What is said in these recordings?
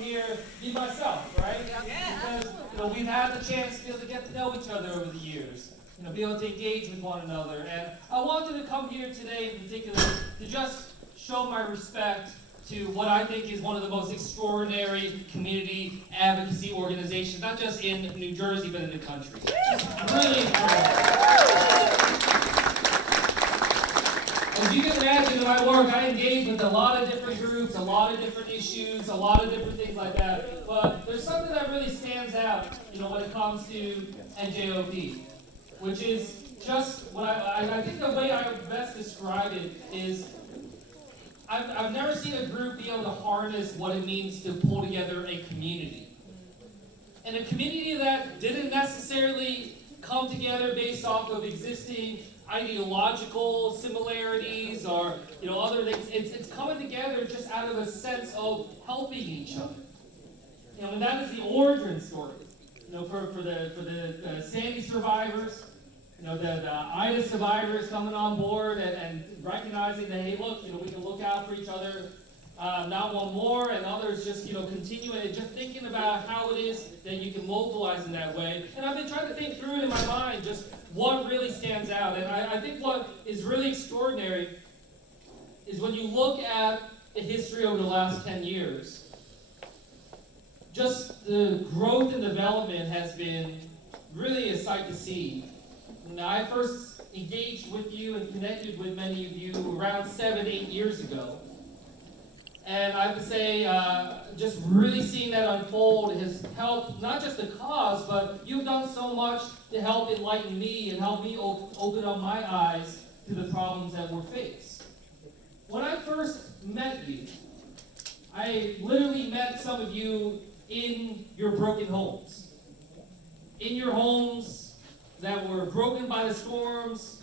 come here, be myself, right? Because we've had the chance to be able to get to know each other over the years. Be able to engage with one another. And I wanted to come here today in particular to just show my respect to what I think is one of the most extraordinary community advocacy organizations, not just in New Jersey, but in the country. Really incredible. As you can imagine, in my work, I engage with a lot of different groups, a lot of different issues, a lot of different things like that. But there's something that really stands out, when it comes to NJOP, which is just what I think the way I would best describe it is I've never seen a group be able to harness what it means to pull together a community. And a community that didn't necessarily come together based off of existing ideological similarities or other things. It's coming together just out of a sense of helping each other. And that is the origin story. For the Sandy survivors, the Ida survivors coming on board and recognizing that, hey, look, we can look out for each other. NotOneMore and others just, continuing and just thinking about how it is that you can mobilize in that way. And I've been trying to think through it in my mind, just what really stands out. And I think what is really extraordinary is when you look at the history over the last 10 years, just the growth and development has been really a sight to see. Now, I first engaged with you and connected with many of you around 7-8 years ago. And I would say just really seeing that unfold has helped not just the cause, but you've done so much to help enlighten me and help me open up my eyes to the problems that we're faced. When I first met you, I literally met some of you in your broken homes. In your homes that were broken by the storms.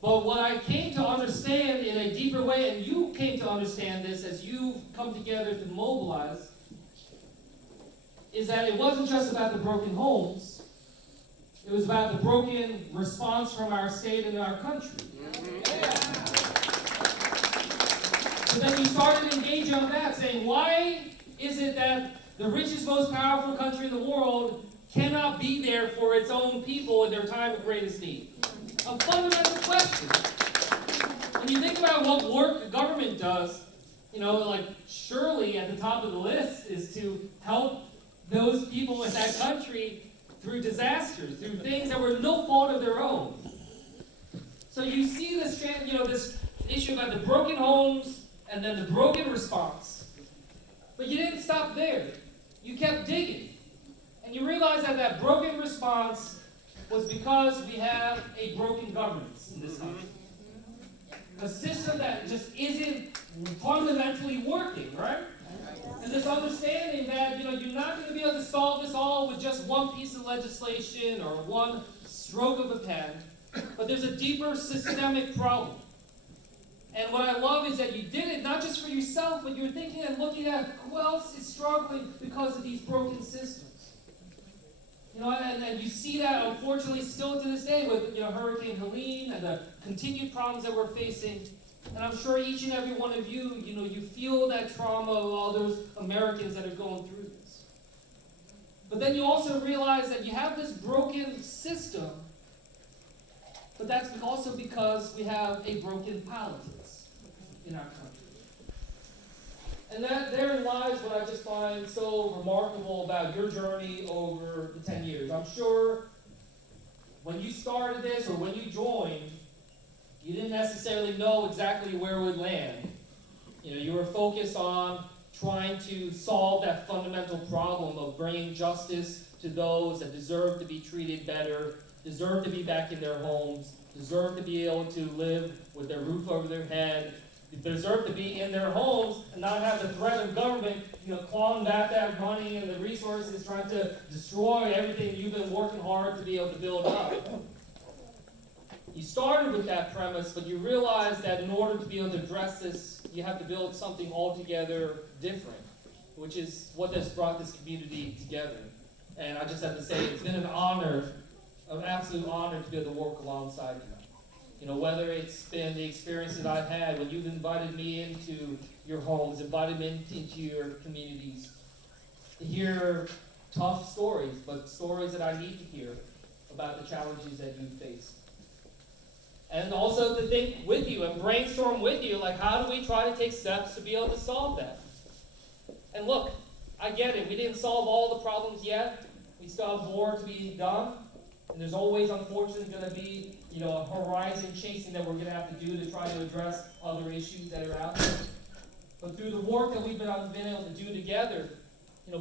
But what I came to understand in a deeper way, and you came to understand this as you've come together to mobilize, is that it wasn't just about the broken homes. It was about the broken response from our state and our country. Yeah. So then you started engaging on that, saying, why is it that the richest, most powerful country in the world cannot be there for its own people in their time of greatest need? A fundamental question. When you think about what work the government does, surely at the top of the list is to help those people in that country through disasters, through things that were no fault of their own. So you see this, this issue about the broken homes and then the broken response. But you didn't stop there. You kept digging. And you realized that that broken response was because we have a broken governance in this country. A system that just isn't fundamentally working, right? And this understanding that, you're not going to be able to solve this all with just one piece of legislation or one stroke of a pen, but there's a deeper systemic problem. And what I love is that you did it not just for yourself, but you're thinking and looking at who else is struggling because of these broken systems. And you see that, unfortunately, still to this day with, Hurricane Helene and the continued problems that we're facing. And I'm sure each and every one of you, you feel that trauma of all those Americans that are going through this. But then you also realize that you have this broken system, but that's also because we have a broken politics in our country. And therein lies what I just find so remarkable about your journey over the 10 years. I'm sure when you started this or when you joined, you didn't necessarily know exactly where it would land. You were focused on trying to solve that fundamental problem of bringing justice to those that deserve to be treated better, deserve to be back in their homes, deserve to be able to live with their roof over their head, deserve to be in their homes and not have the threat of government, clawing back that money and the resources, trying to destroy everything you've been working hard to be able to build up. You started with that premise, but you realized that in order to be able to address this, you have to build something altogether different, which is what has brought this community together. And I just have to say, it's been an honor, an absolute honor to be able to work alongside you. Whether it's been the experience that I've had when you've invited me into your homes, invited me into your communities, hear tough stories, but stories that I need to hear about the challenges that you face. And also to think with you and brainstorm with you, like how do we try to take steps to be able to solve that? And look, I get it. We didn't solve all the problems yet. We still have more to be done. And there's always, unfortunately, going to be, a horizon chasing that we're going to have to do to try to address other issues that are out there. But through the work that we've been able to do together,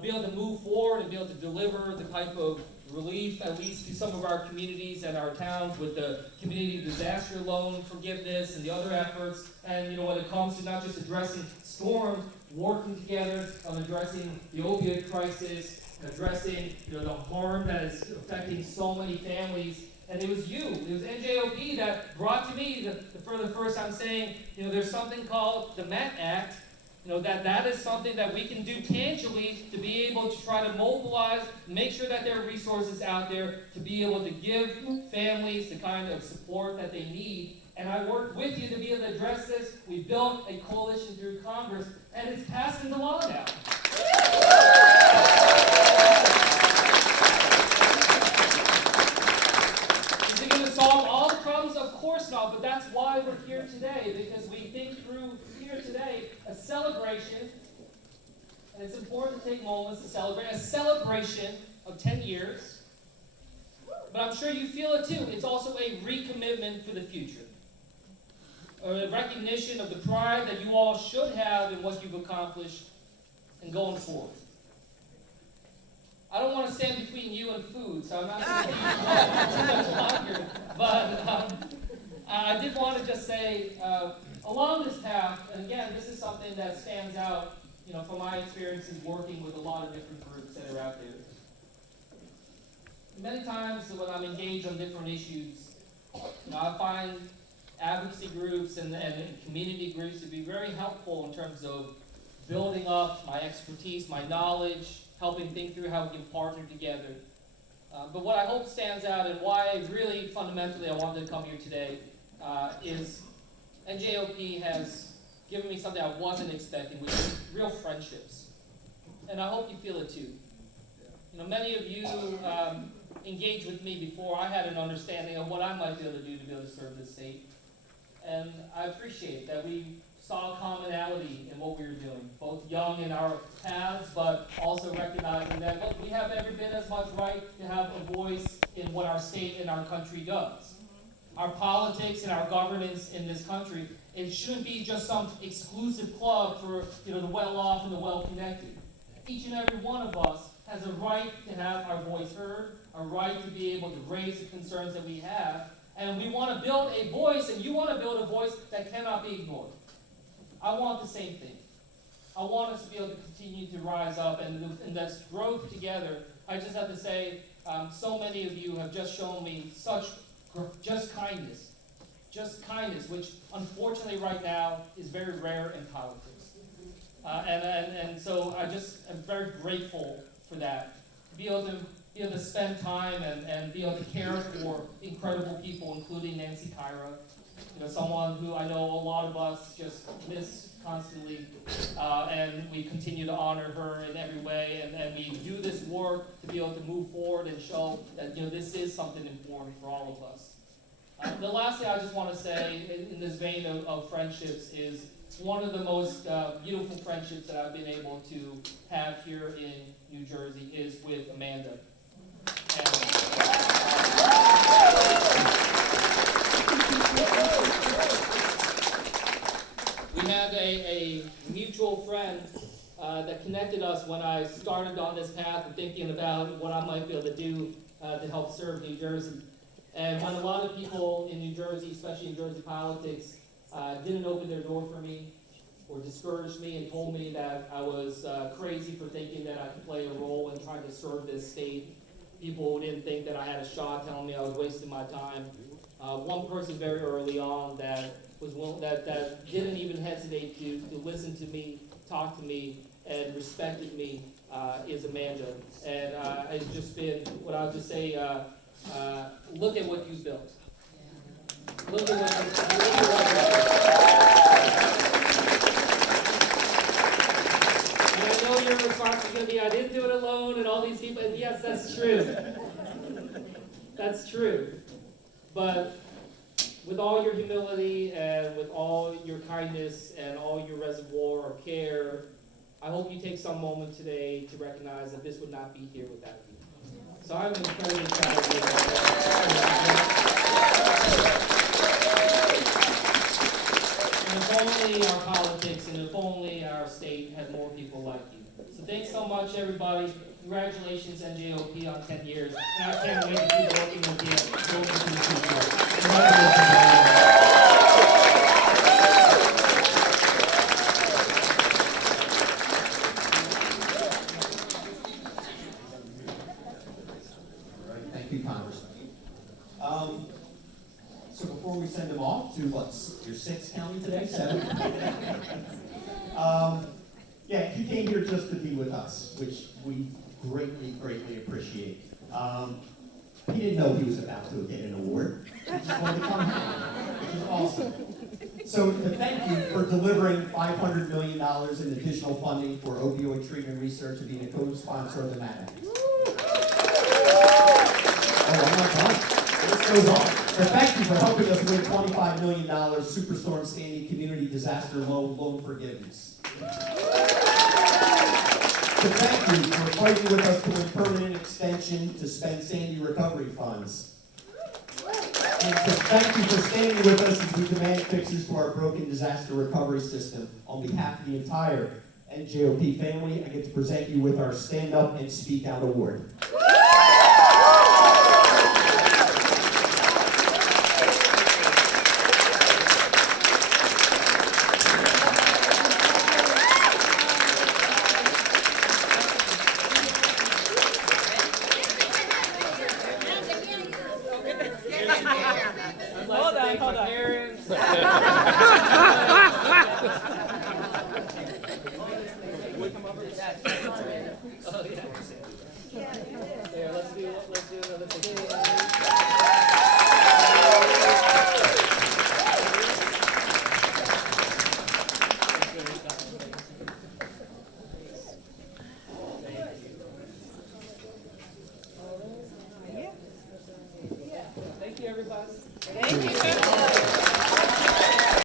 be able to move forward and be able to deliver the type of relief, at least to some of our communities and our towns with the community disaster loan forgiveness and the other efforts. And, when it comes to not just addressing storms, working together on addressing the opioid crisis, addressing, the harm that is affecting so many families. And it was NJOP that brought to me for the first time saying, there's something called the MET Act, that is something that we can do tangibly to be able to try to mobilize, make sure that there are resources out there to be able to give families the kind of support that they need. And I worked with you to be able to address this. We built a coalition through Congress, and it's passed into law now. Is it going to solve all the problems? Of course not, but that's why we're here today, because we think through here today a celebration, and it's important to take moments to celebrate, a celebration of 10 years, but I'm sure you feel it too. It's also a recommitment for the future, a recognition of the pride that you all should have in what you've accomplished and going forward. I don't want to stand between you and food, so I'm not going to keep you too much longer. But I did want to just say, along this path, and again, this is something that stands out, from my experiences working with a lot of different groups that are out there. Many times when I'm engaged on different issues, I find advocacy groups and community groups to be very helpful in terms of building up my expertise, my knowledge, helping think through how we can partner together. But what I hope stands out and why really fundamentally I wanted to come here today is NJOP has given me something I wasn't expecting, which is real friendships. And I hope you feel it too. Many of you engaged with me before I had an understanding of what I might be able to do to be able to serve this state. And I appreciate that we saw a commonality in what we were doing, both young in our paths, but also recognizing that, look, we have every bit as much right to have a voice in what our state and our country does. Our politics and our governance in this country, it shouldn't be just some exclusive club for the well-off and the well-connected. Each and every one of us has a right to have our voice heard, a right to be able to raise the concerns that we have, and we want to build a voice, and you want to build a voice that cannot be ignored. I want the same thing. I want us to be able to continue to rise up, and that's growth together. I just have to say, so many of you have just shown me such just kindness, which unfortunately right now is very rare in politics. And so I just am very grateful for that. To be able to spend time and be able to care for incredible people, including Nancy Kyra, someone who I know a lot of us just miss constantly, and we continue to honor her in every way, and we do this work to be able to move forward and show that this is something important for all of us. The last thing I just want to say in this vein of friendships is one of the most beautiful friendships that I've been able to have here in New Jersey is with Amanda. We had a mutual friend that connected us when I started on this path of thinking about what I might be able to do to help serve New Jersey. And when a lot of people in New Jersey, especially in Jersey politics, didn't open their door for me or discouraged me and told me that I was crazy for thinking that I could play a role in trying to serve this state, people who didn't think that I had a shot, telling me I was wasting my time. One person very early on that was that didn't even hesitate to listen to me, talk to me, and respected me is Amanda. And it's just been what I would just say. Look at what you've built. Look at what you've built. And I know your responsibility going to be, I didn't do it alone, and all these people, and yes, that's true. That's true. But with all your humility and with all your kindness and all your reservoir of care, I hope you take some moment today to recognize that this would not be here without you. So I'm incredibly proud of you. And if only our politics and if only our state had more people like you. So thanks so much, everybody. Congratulations, NJOP, on 10 years. And I can't wait to keep working with you going into the future. Thank you, Congressman. So before we send him off to what's your 6th county today, 7th? Yeah, he came here just to be with us, which we greatly, greatly appreciate. He didn't know he was about to get an award. He just wanted to come hang, which is awesome. So to thank you for delivering $500 million in additional funding for opioid treatment research and being a co-sponsor of the matter. Oh, I'm not done. This goes on. So thank you for helping us win $25 million Superstorm Sandy Community Disaster Loan Forgiveness. So thank you for fighting with us to win permanent extension to spend Sandy recovery funds. And so thank you for standing with us as we demand fixes to our broken disaster recovery system. On behalf of the entire NJOP family, I get to present you with our Stand Up and Speak Out Award. Hold on. Parents. Oh, yeah. Here, let's do another thing. Thank you, everybody. Thank you.